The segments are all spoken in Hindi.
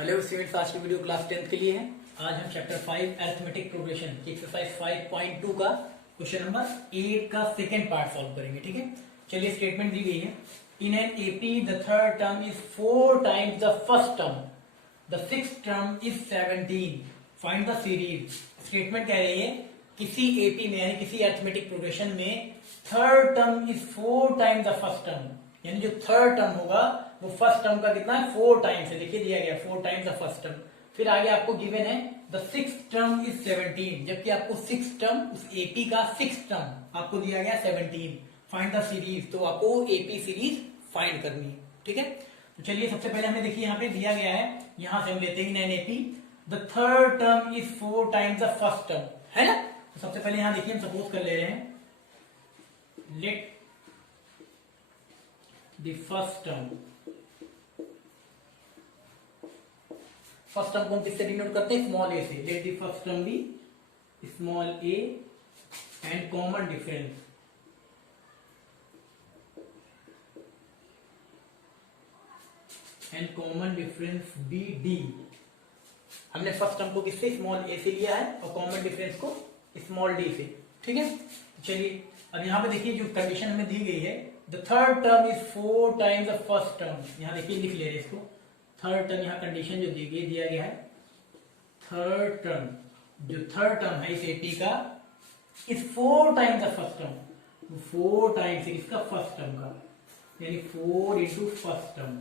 हेलो स्टूडेंट्स, आज की वीडियो क्लास 10th के लिए है। आज हम चैप्टर 5 अरिथमेटिक प्रोग्रेशन की एक्सरसाइज 5.2 का क्वेश्चन नंबर 8 का सेकंड पार्ट सॉल्व करेंगे। ठीक है, चलिए स्टेटमेंट दी गई है। In an AP the third term is 4 times the first term, the sixth term is 17, find the series. Statement कह रही है किसी एपी में यानी किसी अरिथमेटिक प्रोग्रेशन में third term is 4 times the first term, यानी जो थर्ड टर्म होगा वो फर्स्ट टर्म का कितना है 4 टाइम्स है। देखिए दिया गया 4 टाइम्स द फर्स्ट टर्म। फिर आगे आपको गिवन है द सिक्स्थ टर्म इज 17, जबकि आपको सिक्स टर्म उस एपी का सिक्स टर्म आपको दिया गया 17। फाइंड द सीरीज, तो आपको एपी सीरीज फाइंड करनी है। ठीक है, तो चलिए सबसे पहले हमें देखिए यहाँ पे दिया गया है, यहां से हम लेते हैं an AP the third term is 4 times the first term, है ना। तो सबसे पहले यहां देखिए हम सपोज कर ले रहे हैं लेट द फर्स्ट टर्म को हम किससे डिनोट करते हैं, स्मॉल ए से। Let the first term be small a and common difference be d. हमने फर्स्ट टर्म को किससे, स्मॉल ए से लिया है और कॉमन डिफरेंस को स्मॉल डी से। ठीक है, चलिए अब यहां पे देखिए जो कंडीशन हमें दी गई है, the third term is 4 times the first term. यहां देखिए लिख ले रहे हैं इसको, थर्ड टर्म, यहाँ कंडीशन जो दिया गया है थर्ड टर्म, जो थर्ड टर्म है इस एपी का is 4 times the first term, 4 times इसका फर्स्ट टर्म का, यानी 4 इंटू फर्स्ट टर्म,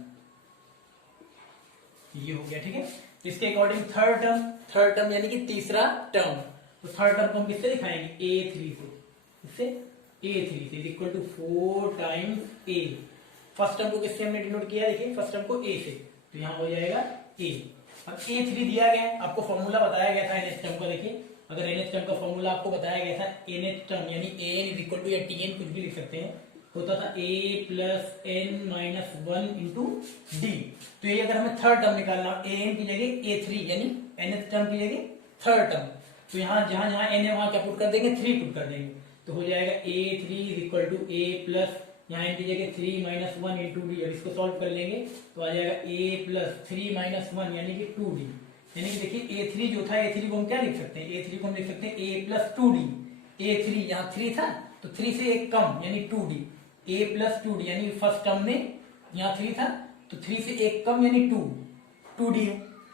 ये हो गया। ठीक है, इसके अकॉर्डिंग थर्ड टर्म यानी कि तीसरा टर्म, तो थर्ड टर्म को हम किससे दिखाएंगे, A3 से। इससे A3 से is equal to 4 times A। First term को किससे हमने डिनोट किया, देखिए फर्स्ट टर्म को A से, तो यहां हो जाएगा A। अब A3 दिया गया है, आपको फॉर्मूला बताया गया था NH टर्म का। देखिए अगर NH टर्म का फॉर्मूला आपको बताया गया था, NH टर्म यानी AN इज इक्वल टू या TN कुछ भी लिख सकते हैं, होता था A plus N minus 1 into D. तो ये अगर हमें थर्ड टर्म निकालना, AN की जगह A3 यानी NH टर्म की जगह थर्ड टर्म, तो यहाँ जहां जहां N है वहां क्या पुट कर देंगे, 3 पुट कर देंगे, तो हो जाएगा A3 is equal to A plus यहाँ इनकी जगह 3 माइनस 1 इंटू डी। अब इसको सॉल्व कर लेंगे तो आ जाएगा A प्लस 3 माइनस 1 यानी कि 2D। यानी कि देखिए A3 जो था, A3 को हम क्या लिख सकते हैं, A3 को हम लिख सकते हैं A प्लस 2D। A3 यहाँ 3 था तो 3 से एक कम यानी 2D, A प्लस 2D यानी फर्स्ट टर्म में यहाँ 3 था तो 3 से एक कम यानी 2D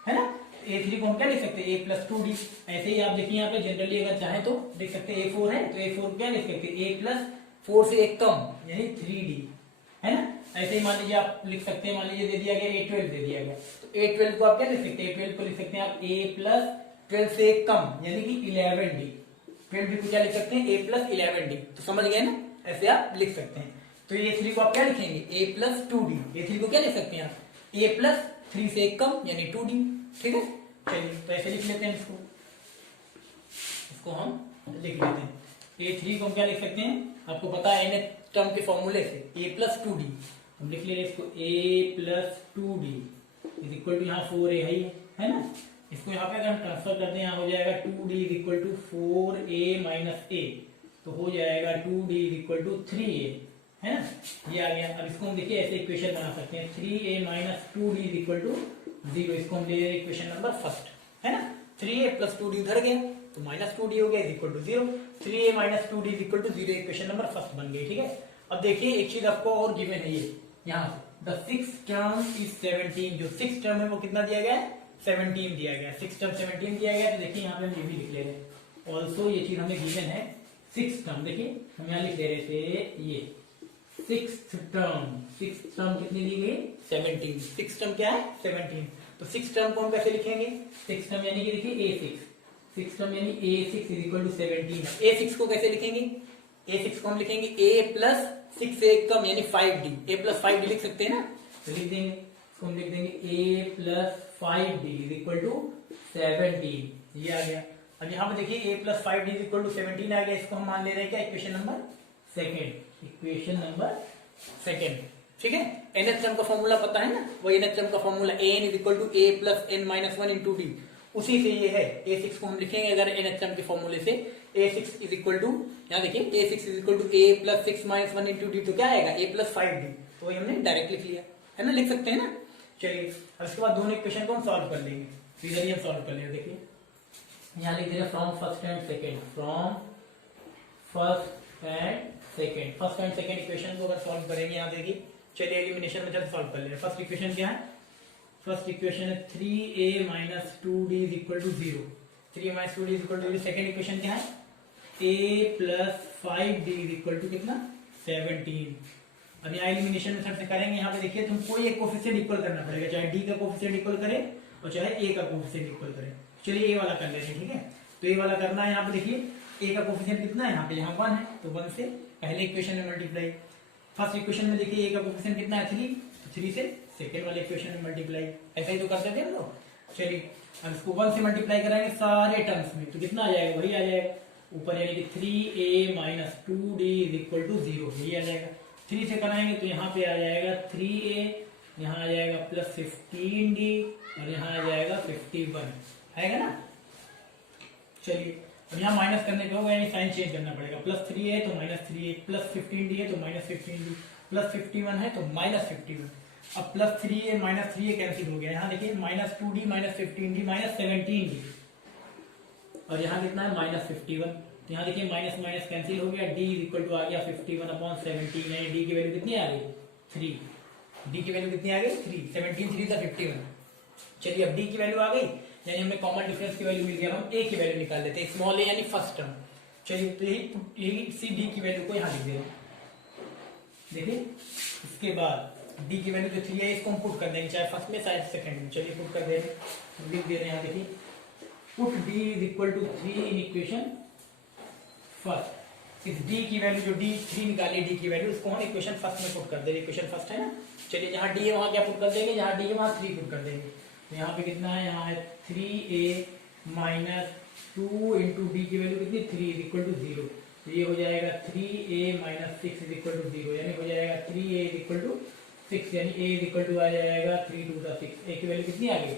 है ना। A3 को हम क्या लिख सकते हैं, A प्लस 2D। ऐसे ही आप देखिए यहाँ पे जनरली अगर चाहे तो देख सकते हैं A4 है तो A4 क्या लिख सकते हैं, A प्लस 4 से एक कम यानी 3D, है ना। ऐसे ही मान लीजिए आप लिख सकते हैं, मान लीजिए दे दिया गया A12 दे दिया गया, तो A12 को आप क्या लिख सकते हैं, A12 को लिख सकते हैं आप A प्लस 12 से एक कम यानी कि 11D। 12D को क्या लिख सकते हैं, A प्लस 11D। तो समझ गए ना, ऐसे आप लिख सकते हैं। तो A3 को आप क्या लिखेंगे, A प्लस 2D। A3 को क्या लिख सकते हैं आप, A प्लस 3 से एक कम यानी 2D। ठीक है, चलिए तो ऐसे लिख लेते हैं इसको हम लिख लेते हैं। A3 को हम क्या लिख सकते हैं, आपको पता है NH टर्म के फॉर्मूले से A प्लस 2D, हम लिख ले रहे हैं इसको A plus 2D is equal to यहाँ 4A है ना। इसको यहाँ पे अगर हम ट्रांसफर करते हैं, यहाँ हो जाएगा 2D is equal to 4A minus A, तो हो जाएगा 2D is equal to 3A, है ना, ये आ गया। अब इसको हम देखिए ऐसे इक्वेशन बना सकते हैं, 3A minus 2D is equal to 0। इसको हम ले रहे हैं इक्वेशन नंबर फर्स्ट, है ना। 3A प्लस 2D उधर गया तो माइनस 2D हो गया is equal to 0। 3A minus 2D is equal to 0 equation number first बन गई। ठीक है, अब देखिए एक चीज आपको और गिवन है, ये यहाँ द सिक्स टर्म इज 17, जो सिक्स टर्म है वो कितना दिया गया है, 17 दिया गया है। सिक्स टर्म 17 दिया गया है, तो देखिए यहाँ पे हम ये भी लिख ले रहे हैं ऑल्सो, ये चीज हमें गिवन है सिक्स टर्म। देखिए हम यहाँ लिख ले रहे थे ये सिक्स टर्म कितनी दी गई, 17। सिक्स टर्म क्या है, 17। तो सिक्स टर्म को हम कैसे लिखेंगे, सिक्स टर्म यानी कि देखिए A6 टर्म यानी A6 is equal to 17। A6 को कैसे लिखेंगे, A6 को हम लिखेंगे A प्लस 6 से एक कम यानी 5D। A प्लस 5D लिख सकते हैं ना, तो लिख देंगे, इसको हम लिख देंगे A plus 5D is equal to 17, ये आ गया। अब यहाँ पे देखिए A plus 5D is equal to 17 आ गया, इसको हम मान ले रहे हैं क्या, इक्वेशन नंबर सेकेंड। ठीक है, NH टर्म का फॉर्मूला पता है ना, वो NH टर्म का formula AN is equal to A plus N minus 1 into D, उसी से ये है। A6 को हम लिखेंगे अगर NH टर्म के फॉर्मूले से, A6 इज इक्वल टू, यहाँ देखिए A6 is equal to A plus 6 minus 1 into D, तो क्या आएगा A प्लस 5D, तो ये हमने डायरेक्ट लिख लिया, है ना, लिख सकते हैं ना। चलिए अब इसके बाद दोनों इक्वेशन को हम सॉल्व कर लेंगे। तो इधर ही हम सॉल्व कर लेंगे। देखिए यहाँ लिख देंगे from first and second, from first and second. First and second equation को अगर सॉल्व करेंगे यहाँ देखिए, चलिए एलिमिनेशन मेथड सॉल्व कर लेंगे। फर्स्ट इक्वेशन क्या है? फर्स्ट इक्वेशन है 3a - 2d is equal to 0। 3a - 2d is equal to 0। Second equation क्या है? a + 5d is equal to कितना? 17। अब यहाँ एलिमिनेशन मेथड से करेंगे। यहाँ पे देखिए तुम कोई एक कोफिशिएंट इक्वल करना पड़ेगा, चाहे d का कोफिशिएंट इक्वल करे और चाहे a का कोफिशिएंट इक्वल करे। चलिए a वाला कर लेते हैं, ठीक है। तो a वाला करना है। यहाँ पे देखिए a का कोफिशिएंट कितना है? यहाँ पे यहाँ 1 है, तो 1 से पहले इक्वेशन में मल्टीप्लाई। फर्स्ट इक्वेशन में देखिए a का कोफिशिएंट कितना है? 3, तो 3 से सेकेंड वाले इक्वेशन में मल्टीप्लाई। ऐसा ही तो करते थे हम लोग। चलिए अब इसको 1 से मल्टीप्लाई कराएंगे सारे टर्म्स में, तो कितना आ जाएगा? वही आ जाएगा ऊपर, यानी कि 3a - 2d is equal to 0, यही आ जाएगा। 3 से कराएंगे तो यहाँ पे आ जाएगा 3a, यहाँ आ जाएगा प्लस 15d और यहाँ आ जाएगा 51, आएगा ना। चलिए अब यहाँ माइनस करने पे होगा, यानी साइन चेंज करना पड़ेगा। प्लस 3 है तो माइनस 3 है, प्लस 15d है तो माइनस 15d, प्लस 51 है तो माइनस 51। अब प्लस 3 है माइनस 3 है कैंसिल हो गया। यहाँ देखिए minus 2d minus 15d minus 17d, और यहाँ कितना है? माइनस 51। तो यहाँ देखिए माइनस माइनस कैंसिल हो गया, d इज इक्वल टू आ गया 51/17, यानी d की वैल्यू कितनी आ गई? 3। d की वैल्यू कितनी आ गई? 3। 17 3 था 51। चलिए अब d की वैल्यू आ गई, यानी हमें कॉमन डिफरेंस की वैल्यू मिल गया। हम a की वैल्यू निकाल लेते हैं, स्मॉल a यानी फर्स्ट टर्म। चलिए तो यही इसी d की वैल्यू को यहाँ लिख दे रहे हैं। देखिए इसके बाद d की वैल्यू जो 3 है इसको हम पुट कर देंगे, चाहे फर्स्ट में चाहे सेकंड में। चलिए पुट कर दे रहे हैं, लिख दे रहे हैं यहाँ देखिए put d is equal to 3 in equation first. इस d की वैल्यू जो d 3 निकाली d की वैल्यू, उसको हम इक्वेशन फर्स्ट में पुट कर देंगे। इक्वेशन फर्स्ट है ना। चलिए जहाँ d है वहाँ क्या पुट कर देंगे? जहाँ d है वहाँ 3 पुट कर देंगे। तो यहाँ पे कितना है? यहाँ है 3a - 2 इंटू d की वैल्यू कितनी? 3 इज इक्वल टू 0। तो ये हो जाएगा 3a - 6 इज इक्वल टू 0, यानी हो जाएगा 3a इज इक्वल टू 6, यानी a इज इक्वल टू आ जाएगा 3 2 6। a की वैल्यू कितनी आ गई?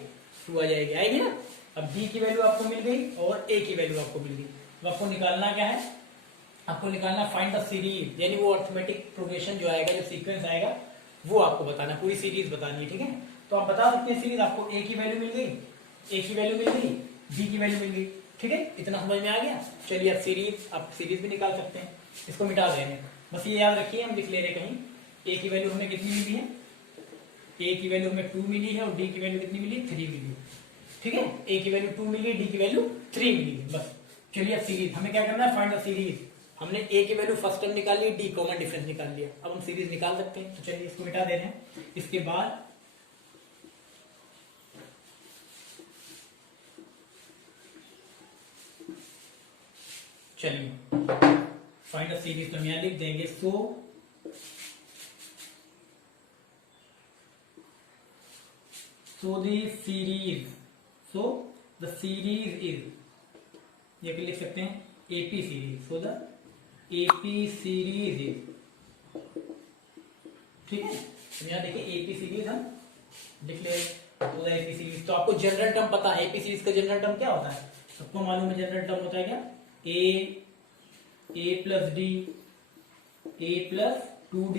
2 आ जाएगी, आएगी ना। अब d की वैल्यू आपको मिल गई और a की वैल्यू आपको मिल गई। अब आपको निकालना क्या है? आपको निकालना फाइंड द सीरीज, यानी वो अरिथमेटिक प्रोग्रेशन जो आएगा, जो सीक्वेंस आएगा वो आपको बताना, पूरी सीरीज बतानी है, ठीक है। तो आप बता सकते हैं सीरीज। आपको a की वैल्यू मिल गई, a की वैल्यू मिल गई, b की वैल्यू मिल गई, ठीक है। इतना समझ में आ गया। चलिए अब सीरीज, आप सीरीज भी निकाल सकते हैं। इसको मिटा देंगे, बस ये याद रखिए, हम लिख ले रहे कहीं a की वैल्यू हमें कितनी मिली है? a की वैल्यू हमें 2 मिली है और d की वैल्यू कितनी मिली? 3 मिली, ठीक है। a की वैल्यू 2 मिली, d की वैल्यू 3 मिली, बस। चलिए अब सीरीज हमें क्या करना है? Find the series. हमने a की वैल्यू फर्स्ट टर्म निकाल ली, d कॉमन डिफरेंस निकाल लिया, अब हम सीरीज निकाल सकते हैं। तो चलिए इसको मिटा दे रहे हैं। इसके बाद चलिए फाइंड द सीरीज, तो हम यहां लिख देंगे सो द सीरीज इज, ये भी लिख सकते हैं AP series. So the AP series is, ठीक है। तो यहाँ देखिए AP सीरीज हम लिख ले। तो AP सीरीज, तो आपको जनरल टर्म पता है AP सीरीज का जनरल टर्म क्या होता है? सबको मालूम है जनरल टर्म होता है क्या? a plus d, a plus 2d,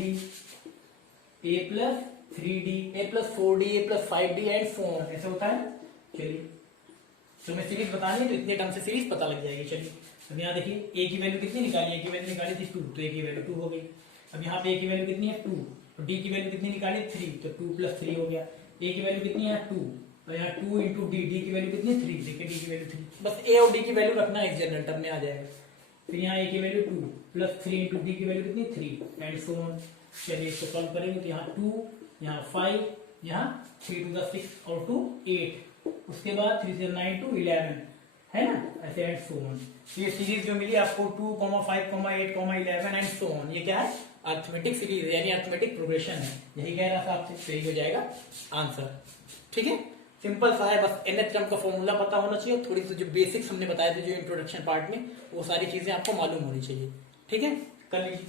a plus 3d, a plus 4d, a plus 5d and so on, ऐसा होता है। चलिए तो मैं सीरीज बतानी है, तो इतने टर्म से सीरीज पता लग जाएगी। चलिए अब यहाँ देखिए a की वैल्यू कितनी निकाली? a की वैल्यू निकाली थी 2, तो a की वैल्यू 2 हो गई। अब यहाँ पे a की वैल्यू कितनी है? 2, तो d की वैल्यू कितनी निकाली? 3, तो 2 + 3 हो गया। a की वैल्यू कितनी है? 2, तो यहाँ 2 इंटू d, d की वैल्यू कितनी है? 3, देखिए d की वैल्यू 3, बस a और d की वैल्यू रखना है, इस जनरल टर्म में आ जाएगा। फिर यहाँ a की वैल्यू 2 प्लस 3 इंटू d की वैल्यू कितनी? 3 एंड सो ऑन। चलिए इसको सॉल्व करेंगे तो यहाँ 2, यहाँ 5, यहाँ 3 to the 6 और 2 8, उसके बाद 3 से 9 to 11, है ना, ऐसे एंड सो ऑन। तो ये सीरीज जो मिली आपको 2, 5, 8, 11 एंड सो ऑन, ये क्या है? अरिथमेटिक सीरीज है, यानी अरिथमेटिक प्रोग्रेशन है। यही कह रहा था आपसे, सही हो जाएगा आंसर, ठीक है। सिंपल सा है, बस nth टर्म का फॉर्मूला पता होना चाहिए, थोड़ी सी जो बेसिक्स हमने बताए थे जो इंट्रोडक्शन पार्ट में, वो सारी चीजें आपको मालूम होनी चाहिए, ठीक है। कर लीजिए।